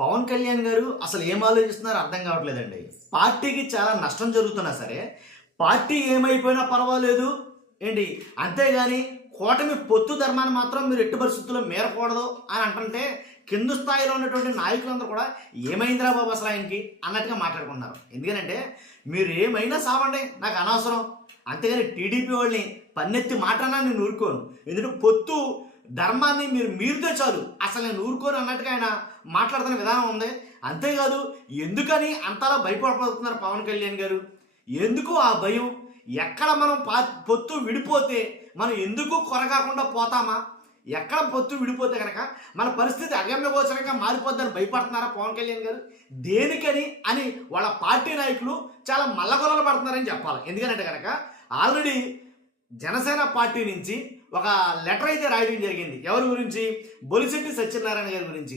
పవన్ కళ్యాణ్ గారు అసలు ఏం ఆలోచిస్తున్నారో అర్థం కావట్లేదండి. పార్టీకి చాలా నష్టం జరుగుతున్నా సరే, పార్టీ ఏమైపోయినా పర్వాలేదు ఏంటి, అంతేగాని కూటమి పొత్తు ధర్మాన్ని మాత్రం మీరు ఎట్టి పరిస్థితుల్లో మీరకూడదు అని అంటుంటే కింద స్థాయిలో ఉన్నటువంటి నాయకులందరూ కూడా ఏమైందిరా బాబు అసలు ఆయనకి అన్నట్టుగా మాట్లాడుకుంటున్నారు. ఎందుకంటే మీరు ఏమైనా సావండి, నాకు అనవసరం, అంతేగాని టీడీపీ వాళ్ళని పన్నెత్తి మాటన్నా నేను ఊరుకోను, ఎందుకంటే పొత్తు ధర్మాన్ని మీరు మీరితే చాలు, అసలు నేను ఊరుకోను అన్నట్టుగా ఆయన మాట్లాడుతున్న విధానం ఉంది. అంతేకాదు ఎందుకని అంతలా భయపడిపోతున్నారు పవన్ కళ్యాణ్ గారు, ఎందుకు ఆ భయం, ఎక్కడ మనం పొత్తు విడిపోతే మనం ఎందుకు కొరగాకుండా పోతామా, ఎక్కడ పొత్తు విడిపోతే కనుక మన పరిస్థితి అగమ్యగోచరంగా మారిపోద్దని భయపడుతున్నారా పవన్ కళ్యాణ్ గారు, దేనికని అని వాళ్ళ పార్టీ నాయకులు చాలా మల్లగొలలు పడుతున్నారని చెప్పాలి. ఎందుకంటే కనుక ఆల్రెడీ జనసేన పార్టీ నుంచి ఒక లెటర్ అయితే రాయడం జరిగింది. ఎవరి గురించి? బొలిశెట్టి సత్యనారాయణ గారి గురించి.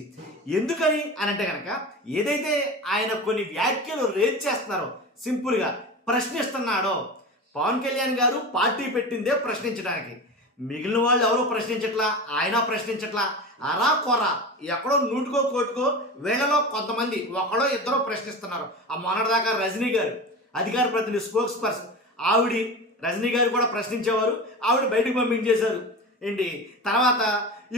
ఎందుకని అని అంటే కనుక ఏదైతే ఆయన కొన్ని వ్యాఖ్యలు రేజ్ చేస్తున్నారో, సింపుల్గా ప్రశ్నిస్తున్నాడో, పవన్ కళ్యాణ్ గారు పార్టీ పెట్టిందే ప్రశ్నించడానికి, మిగిలిన వాళ్ళు ఎవరో ప్రశ్నించట్లా, ఆయన ప్రశ్నించట్లా, అరా కొర ఎక్కడో నూటికో కోటికో వీళ్ళలో కొంతమంది ఒకడో ఇద్దరో ప్రశ్నిస్తున్నారు. ఆ మొన్నటిదాకా రజనీ గారు అధికార ప్రతినిధి స్పోక్స్ పర్సన్, ఆవిడ రజనీ గారు కూడా ప్రశ్నించేవారు, ఆవిడ బయటకు పంపించేశారు ఏంటి. తర్వాత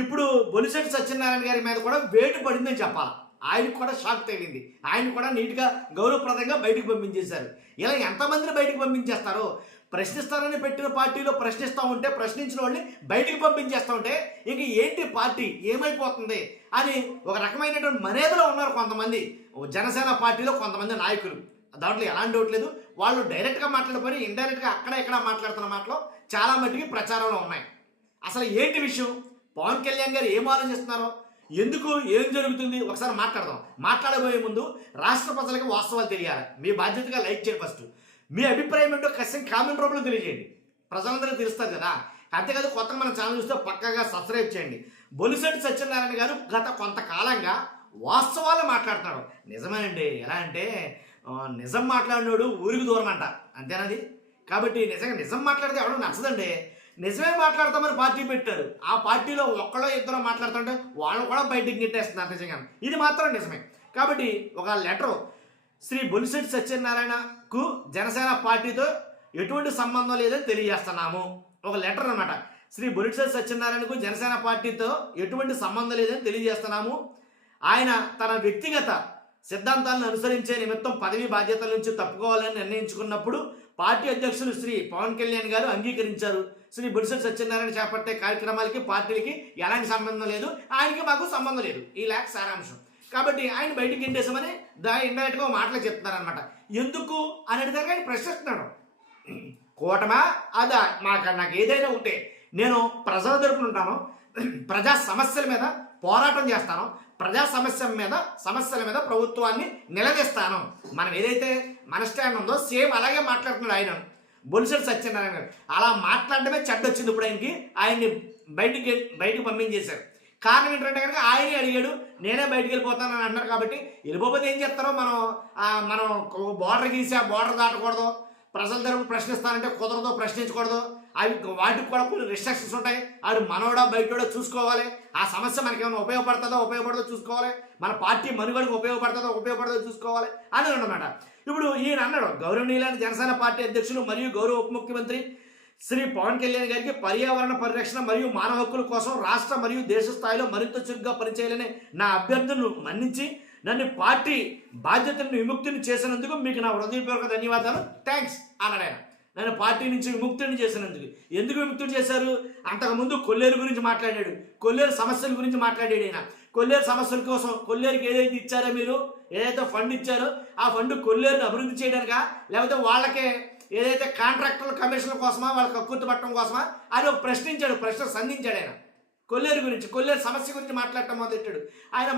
ఇప్పుడు బొలిశెట్టి సత్యనారాయణ గారి మీద కూడా వేటు పడిందని చెప్పాలి. ఆయనకు కూడా షాక్ తగిలింది, ఆయన కూడా నీట్గా గౌరవప్రదంగా బయటకు పంపించేశారు. ఇలా ఎంతమందిని బయటకు పంపించేస్తారో, ప్రశ్నిస్తారని పెట్టిన పార్టీలో ప్రశ్నిస్తూ ఉంటే ప్రశ్నించిన వాళ్ళని బయటికి పంపించేస్తూ ఉంటే ఇంక ఏంటి పార్టీ ఏమైపోతుంది అని ఒక రకమైనటువంటి మర్యాదలో ఉన్నారు కొంతమంది జనసేన పార్టీలో కొంతమంది నాయకులు. దాంట్లో ఎలాంటి డౌట్ లేదు, వాళ్ళు డైరెక్ట్గా మాట్లాడిపోయి ఇండైరెక్ట్గా అక్కడ ఇక్కడ మాట్లాడుతున్న మాటలో చాలా మట్టుకి ప్రచారంలో ఉన్నాయి. అసలు ఏంటి విషయం, పవన్ కళ్యాణ్ గారు ఏం ఆలోచిస్తున్నారో, ఎందుకు, ఏం జరుగుతుంది ఒకసారి మాట్లాడదాం. మాట్లాడబోయే ముందు రాష్ట్ర ప్రజలకు వాస్తవాలు తెలియాలి. మీ బాధ్యతగా లైక్ చేయండి, ఫస్ట్ మీ అభిప్రాయం ఏంటో ఖచ్చితంగా కామెంట్ రూపంలో తెలియజేయండి, ప్రజలందరూ తెలుస్తారు కదా. అంతేకాదు కొత్తగా మన ఛానల్ చూస్తే పక్కాగా సబ్స్క్రైబ్ చేయండి. బొలిశెట్టి సత్యనారాయణ గారు గత కొంతకాలంగా వాస్తవాలు మాట్లాడుతున్నాడు. నిజమేనండి, ఎలా అంటే నిజం మాట్లాడినోడు ఊరికి దూరం అంట, అంతేనది. కాబట్టి నిజంగా నిజం మాట్లాడితే ఎవడో నచ్చదండి. నిజమే మాట్లాడతామని పార్టీ పెట్టారు, ఆ పార్టీలో ఒక్కడో ఇద్దరు మాట్లాడుతుంటే వాళ్ళు కూడా బయటికి నెట్టేస్తున్నారు నిజంగా, ఇది మాత్రం నిజమే. కాబట్టి ఒక లెటర్ శ్రీ బొలిశెట్టి సత్యనారాయణకు జనసేన పార్టీతో ఎటువంటి సంబంధం లేదని తెలియజేస్తున్నాము. ఒక లెటర్ అనమాట, శ్రీ బొలిశెట్టి సత్యనారాయణకు జనసేన పార్టీతో ఎటువంటి సంబంధం లేదని తెలియజేస్తున్నాము. ఆయన తన వ్యక్తిగత సిద్ధాంతాలను అనుసరించే నిమిత్తం పదవి బాధ్యతల నుంచి తప్పుకోవాలని నిర్ణయించుకున్నప్పుడు పార్టీ అధ్యక్షులు శ్రీ పవన్ కళ్యాణ్ గారు అంగీకరించారు. శ్రీ బొలిశెట్టి సత్యనారాయణ చేపట్టే కార్యక్రమాలకి పార్టీలకి ఎలాంటి సంబంధం లేదు, ఆయనకి మాకు సంబంధం లేదు, ఈ లేఖ సారాంశం. కాబట్టి ఆయన బయటికి ఎండేసామని ఇండైరెక్ట్గా మాటలు చెప్తున్నారనమాట. ఎందుకు అని అడిగారు, ఆయన ప్రశ్నిస్తున్నాడు. కూటమా అదా నాకు ఏదైనా ఉంటే నేను ప్రజల తరపున ఉంటాను, ప్రజా సమస్యల మీద పోరాటం చేస్తాను, ప్రజా సమస్యల మీద ప్రభుత్వాన్ని నిలదీస్తాను. మనం ఏదైతే మన స్టాండ్ ఉందో సేమ్ అలాగే మాట్లాడుతున్నాడు ఆయన బొలిశెట్టి సత్యనారాయణ గారు. అలా మాట్లాడటమే చెడ్డొచ్చింది ఇప్పుడు ఆయన్ని బయటికి పంపించేశారు. కారణం ఏంటంటే కనుక ఆయనే అడిగాడు, నేనే బయటికి వెళ్ళిపోతానని అంటున్నారు. కాబట్టి వెళ్ళిపోతే ఏం చేస్తారో, మనం బోర్డర్ గీసి ఆ బోర్డర్ దాటకూడదు, ప్రజల తరపున ప్రశ్నిస్తానంటే కుదరదు, ప్రశ్నించకూడదు, అవి వాటికి కూడా కొన్ని రిస్ట్రిక్షన్స్ ఉంటాయి. ఆడు మనోడా బయటోడా చూసుకోవాలి, ఆ సమస్య మనకి ఏమైనా ఉపయోగపడదో చూసుకోవాలి, మన పార్టీ మనుగడకు ఉపయోగపడదో చూసుకోవాలి అని అన్నమాట. ఇప్పుడు ఈయన అన్నాడు, గౌరవనీయులైన జనసేన పార్టీ అధ్యక్షులు మరియు గౌరవ ఉప ముఖ్యమంత్రి శ్రీ పవన్ కళ్యాణ్ గారికి పర్యావరణ పరిరక్షణ మరియు మానవ హక్కుల కోసం రాష్ట్ర మరియు దేశ స్థాయిలో మరింత చురుగ్గా పనిచేయాలని నా అభ్యర్థులను మన్నించి నన్ను పార్టీ బాధ్యతలను విముక్తిని చేసినందుకు మీకు నా హృదయపూర్వక ధన్యవాదాలు, థ్యాంక్స్ అన్నాడు ఆయన. నన్ను పార్టీ నుంచి విముక్తిని చేసినందుకు. ఎందుకు విముక్తిని చేశారు? అంతకుముందు కొల్లేరు గురించి మాట్లాడాడు, కొల్లేరు సమస్యల గురించి మాట్లాడాడు ఆయన. కొల్లేరు సమస్యల కోసం, కొల్లేరుకి ఏదైతే ఇచ్చారో మీరు, ఏదైతే ఫండ్ ఇచ్చారో ఆ ఫండ్ కొల్లేరుని అభివృద్ధి చేయడానికా, లేకపోతే వాళ్ళకే ఏదైతే కాంట్రాక్టర్ల కమిషన్ల కోసమా, వాళ్ళకి కక్కుర్తి పట్టడం కోసమా అని ఒక ప్రశ్న సంధించాడు ఆయన. కొల్లేరు గురించి, కొల్లేరు సమస్య గురించి మాట్లాడటం మొదలెట్టాడు. ఆయన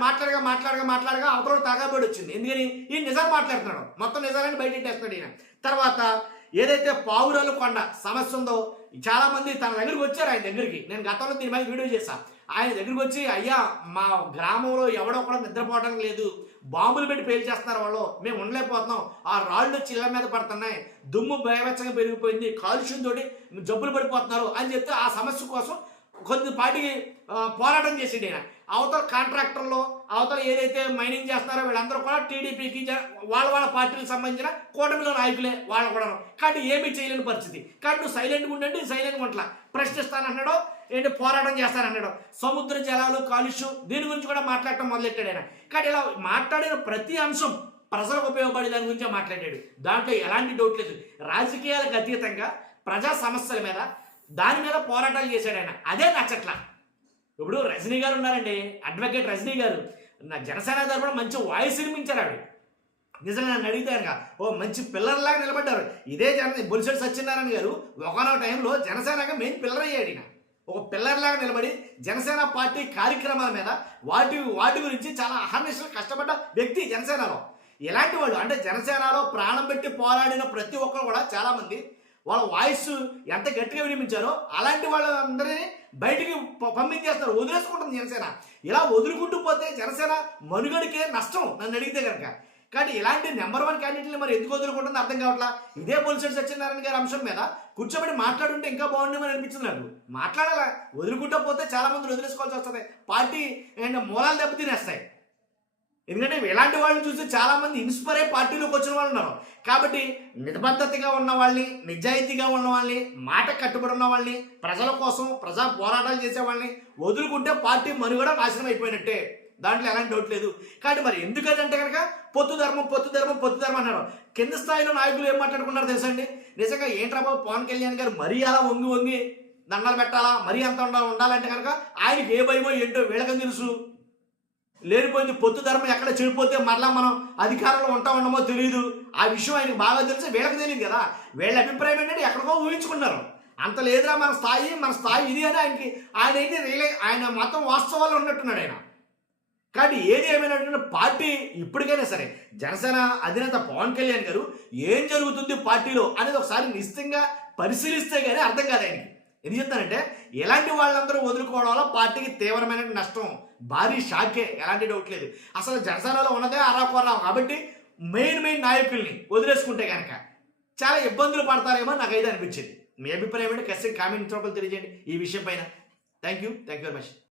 మాట్లాడగా అవతల తాగాబడి వచ్చింది. ఎందుకని? ఈ నిజాలు మాట్లాడుతున్నాడు, మొత్తం నిజాలని బయటెట్టేస్తున్నాడు ఈయన. తర్వాత ఏదైతే పావురాలు కొండ సమస్య ఉందో చాలా మంది తన దగ్గరికి వచ్చారు. ఆయన దగ్గరికి నేను గతంలో దీని మీద వీడియో చేశాను. ఆయన దగ్గరికి వచ్చి, అయ్యా మా గ్రామంలో ఎవడో కూడా నిద్రపోవడం లేదు, బాంబులు పెట్టి పేల్చేస్తున్నారు వాళ్ళు, మేము ఉండలేకపోతున్నాం, ఆ రాళ్ళు చిల్ల మీద పడుతున్నాయి, దుమ్ము భయవచ్చంగా పెరిగిపోయింది, కాలుష్యంతో జబ్బులు పడిపోతున్నారు అని చెప్తే ఆ సమస్య కోసం కొద్దిపాటికి పోరాటం చేసిండు ఆయన. అవతల కాంట్రాక్టర్లో అవతల ఏదైతే మైనింగ్ చేస్తున్నారో వీళ్ళందరూ కూడా టీడీపీకి వాళ్ళ పార్టీలకు సంబంధించిన కూటమిలో నాయకులే వాళ్ళు కూడా. కాబట్టి ఏమీ చేయలేని పరిస్థితి. కాబట్టి నువ్వు సైలెంట్గా ఉండండి, సైలెంట్గా ఉంటలా ప్రశ్నిస్తానన్నాడో ఏంటి పోరాటం చేస్తానన్నాడు. సముద్ర జలాలు కాలుష్యం దీని గురించి కూడా మాట్లాడటం మొదలెట్టాడు ఆయన. కానీ ఇలా మాట్లాడిన ప్రతి అంశం ప్రజలకు ఉపయోగపడే దాని గురించే మాట్లాడాడు. దాంట్లో ఎలాంటి డౌట్ లేదు. రాజకీయాలకు అతీతంగా ప్రజా సమస్యల మీద దాని మీద పోరాటాలు చేశాడు ఆయన. అదే నచ్చట్లా. ఇప్పుడు రజనీ గారు ఉన్నారండి, అడ్వకేట్ రజనీ గారు నా జనసేన తరపున మంచి వాయిస్ వినిపించారు ఆవిడ. నిజంగా నన్ను అడిగితే కనుక ఓ మంచి పిల్లర్లాగా నిలబడ్డారు. ఇదే బొలిశెట్టి సత్యనారాయణ గారు ఒకనొక టైంలో జనసేనగా మెయిన్ పిల్లర్ అయ్యాడు. ఈయన ఒక పిల్లర్లాగా నిలబడి జనసేన పార్టీ కార్యక్రమాల మీద వాటి గురించి చాలా అహర్నిశలు కష్టపడ్డ వ్యక్తి జనసేనలో. ఇలాంటి వాళ్ళు అంటే జనసేనలో ప్రాణం పెట్టి పోరాడిన ప్రతి ఒక్కరు కూడా చాలామంది వాళ్ళ వాయిస్ ఎంత గట్టిగా వినిపించారో అలాంటి వాళ్ళందరినీ బయటికి పంపించేస్తారు, వదిలేసుకుంటుంది జనసేన. ఇలా వదులుకుంటూ పోతే జనసేన మనుగడికే నష్టం నన్ను అడిగితే కనుక. కానీ ఇలాంటి నెంబర్ 1 క్యాండిడేట్ని మరి ఎందుకు వదులుకుంటుందో అర్థం కావట్లా. ఇదే బొలిశెట్టి సత్యనారాయణ గారి అంశం మీద కూర్చోబెట్టి మాట్లాడుంటే ఇంకా బాగుండేమని అనిపించింది నాకు. మాట్లాడాలా, వదులుకుంటూ పోతే చాలా మంది వదిలేసుకోవాల్సి వస్తుంది. పార్టీ అండ్ మూలాలు దెబ్బతినేస్తాయి. ఎందుకంటే ఇలాంటి వాళ్ళని చూసి చాలా మంది ఇన్స్పైర్ అయ్యి పార్టీలోకి వచ్చిన వాళ్ళు ఉన్నారు. కాబట్టి నిబద్ధతగా ఉన్న వాళ్ళని, నిజాయితీగా ఉన్న వాళ్ళని, మాట కట్టుబడి ఉన్న వాళ్ళని, ప్రజల కోసం ప్రజా పోరాటాలు చేసే వాళ్ళని వదులుకుంటే పార్టీ మనుగడ నాశనం అయిపోయినట్టే. దాంట్లో ఎలాంటి డౌట్ లేదు. కాబట్టి మరి ఎందుకంటే కనుక పొత్తు ధర్మం అన్నారు. కింద స్థాయిలో నాయకులు ఏం మాట్లాడుకున్నారు తెలుసా అండి? నిజంగా ఏంట్రా బాబు పవన్ కళ్యాణ్ గారు మరీ అలా వంగి దండాలు పెట్టాలా, మరీ అంత ఉండాలంటే కనుక ఆయనకి ఏ భయమో ఏంటో వీళ్ళకని తెలుసు. లేనిపోయింది పొత్తు ధర్మం ఎక్కడ చెడిపోతే మరలా మనం అధికారంలో ఉండమో తెలియదు. ఆ విషయం ఆయనకు బాగా తెలుసు, వీళ్ళకి తెలియదు కదా. వీళ్ళ అభిప్రాయం ఏంటంటే ఎక్కడికో ఊహించుకున్నారు. అంత లేదురా మన స్థాయి ఇది అని ఆయన మొత్తం వాస్తవాల్లో ఉన్నట్టున్నాడు ఆయన. కానీ ఏది ఏమైనా పార్టీ ఇప్పటికైనా సరే జనసేన అధినేత పవన్ కళ్యాణ్ గారు ఏం జరుగుతుంది పార్టీలో అనేది ఒకసారి నిశ్చితంగా పరిశీలిస్తే కానీ అర్థం కాదు ఆయనకి. ఎందుకు చెప్తానంటే ఎలాంటి వాళ్ళందరూ వదులుకోవడం వల్ల పార్టీకి తీవ్రమైన నష్టం, భారీ షాకే, ఎలాంటి డౌట్ లేదు. అసలు జనసేనలో ఉన్నదే అరాకొరా. కాబట్టి మెయిన్ నాయకుల్ని వదిలేసుకుంటే కనుక చాలా ఇబ్బందులు పడతారేమో నాకైతే అనిపించింది. మీ అభిప్రాయం ఏంటో ఖచ్చితంగా కామెంట్ రూపంలో తెలియజేయండి ఈ విషయం పైన. Thank you very much.